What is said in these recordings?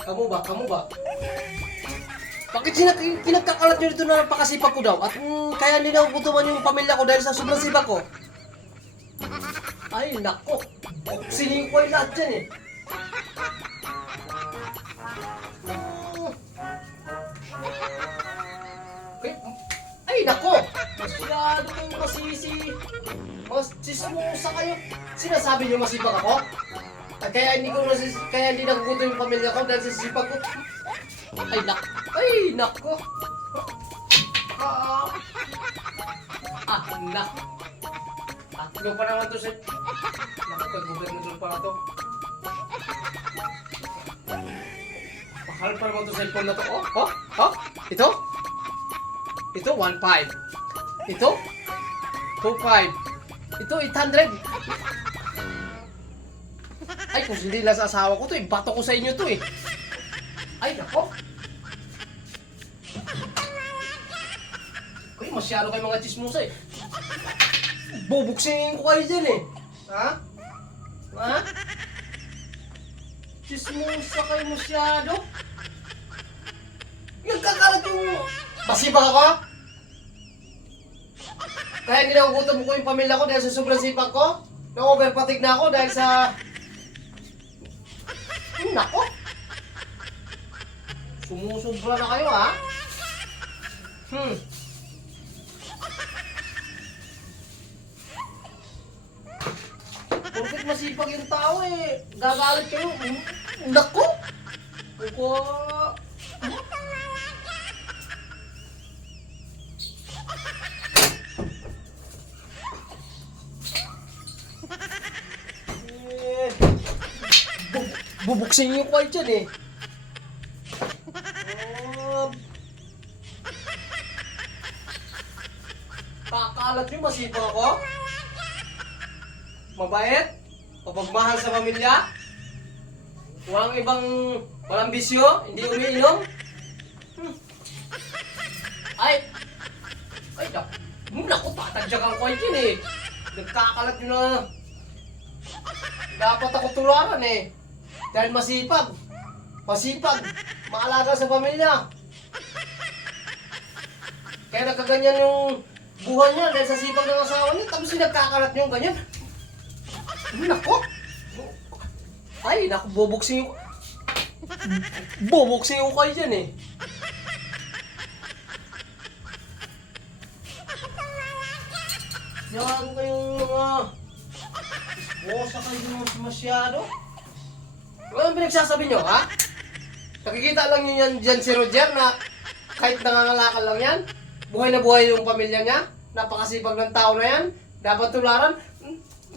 Kamu ba? Kamu ba? Bakit pinagkakalat nyo dito na napakasipag ko daw? At kaya hindi na gutuman yung pamilya ko dahil sa sobrang sipag ko? Ay, nako. Sinin ko yung lahat dyan eh. Ay, nako. Masyado kayong masisi. Mas chismosa kayo. Sinasabi niyo masipag ako? At kaya hindi nagugutom yung pamilya ko dahil sa sipag ko. Ay, nako. Ay, nako. Nak. Tatlo pa naman to sa... Naku, pag-gobernador pa na to. Mahal pa naman to cellphone na to. Oh. Ito? Ito, 1.5. Ito? 2.5. Ito, 800. Ay, kung hindi lang sa asawa ko to, bato ko sa inyo to eh. Ay, nako. Ay, masyado kayo mga chismosa eh. Bubuksingin ko kayo dyan eh. Ha? Chismosa kayo masyado. Nagkakalat yung... Masipag ako? Kaya hindi nagugutom ko yung pamilya ko dahil sa sobrang sipag ko? Na-overpatig na ako dahil sa... Nako! Sumusobra na kayo ha? Bakit masipag yung tao eh? Gagalit kayo. Nako! Nako! Bubuksing yung kayo dyan eh. Kakalat nyo, masipag ako? Mabait? Papagmahal sa pamilya? Walang bisyo? Hindi umiinom? Ay, naku, tatadyakan ko dyan eh. Nagkakalat nyo na. Dapat ako tularan eh. Dahil masipag. Maalaga sa pamilya. Kaya nagkaganyan yung buhay niya dahil sa sipag ng asawa niya. Tapos nagkakalat niyo yung ganyan. Nako! Ay, naku, bubuksing ko kayo dyan eh. Yan kayong mga... Bosa kayo masyado. Ano pinagsasabi nyo, ha? Nakikita lang nyo yan dyan si Roger na kahit nangangalakal lang yan, buhay na buhay yung pamilya niya, napakasipag ng tao na yan, dapat tularan.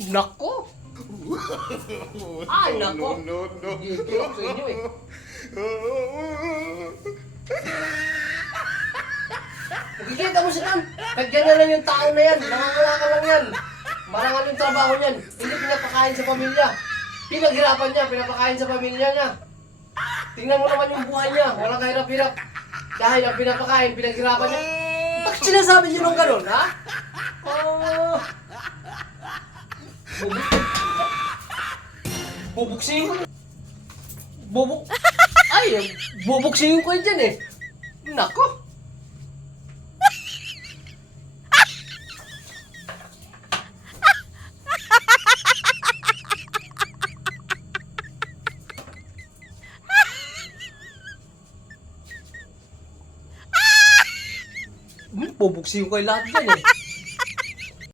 Nako! Ay, nako! Gigilok sa inyo eh. Nakikita mo sila, nagyan lang yung tao na yan, nangangalakal lang yan. Marangal yung trabaho niyan, hindi pinapakain sa pamilya. Pinaghirapan niya, pinapakain sa pamilya niya. Tingnan mo naman yung buhay niya, walang kahirap-hirap. Dahil ang pinapakain, pinaghirapan niya. Bakit sinasabi niyo nung ganun, ha? Bubuksing? Bubuksing ko dyan eh. Nako! Bubuksing ko lahat dyan eh.